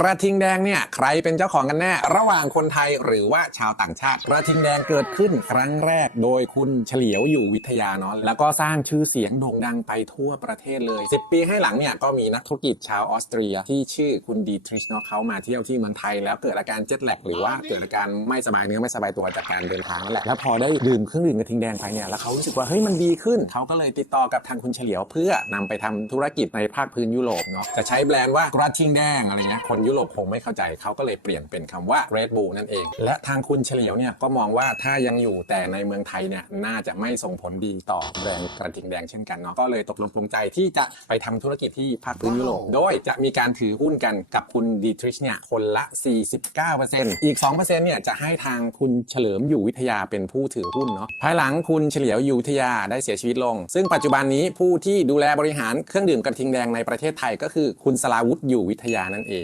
กระทิงแดงเนี่ยใครเป็นเจ้าของกันแน่ ระหว่างคนไทยหรือว่าชาวต่างชาติ กระทิงแดงเกิดขึ้นครั้งแรกโดยคุณเฉลียวอยู่วิทยาเนาะแล้วก็สร้างชื่อเสียงโด่งดังไปทั่วประเทศเลย 10 ปีให้หลังเนี่ยก็มีนักธุรกิจชาวออสเตรีย ที่ชื่อคุณดีทริชเนาะเขามาเที่ยวที่เมืองไทย แล้วเกิดอาการเจ็ตแลกหรือว่าเกิดอาการไม่สบายเนื้อไม่สบายตัวจากการเดินทางนั่นแหละแล้วพอได้ดื่มเครื่องดื่มกระทิงแดงไปเนี่ยแล้วเขารู้สึกว่าเฮ้ยมันดีขึ้นเขาก็เลยติดต่อกับทางคุณเฉลียวเพื่อนำไปทำธุรกิจในภาคพื้นยุโรปเนาะจะใช้แบรนด์ว่ากระทิงแดงอะไรเงี้ยคนยุโรปคงไม่เข้าใจเขาก็เลยเปลี่ยนเป็นคำว่า Red Bull นั่นเอง และทางคุณเฉลียวเนี่ยก็มองว่าถ้ายังอยู่แต่ในเมืองไทยเนี่ยน่าจะไม่ส่งผลดีต่อแบรนด์กระทิงแดงเช่นกันเนาะก็เลยตกลงปลงใจที่จะไปทำธุรกิจที่ภาคพื้นยุโรปโดยจะมีการถือหุ้นกันกับคุณดีทริชเนี่ยคนละ 49%อีก 2%เนี่ยจะให้ทางคุณเฉลิมอยู่วิทยาเป็นผู้ถือหุ้นเนาะภายหลังคุณเฉลียวอยู่วิทยาได้เสียชีวิตลง ซึ่งปัจจุบันนี้ผู้ที่ดูแลบริหารเครื่องดื่มกระทิงแดงในประเทศไทยก็คือคุณสลาวุฒิอยู่วิทยานั่นเอง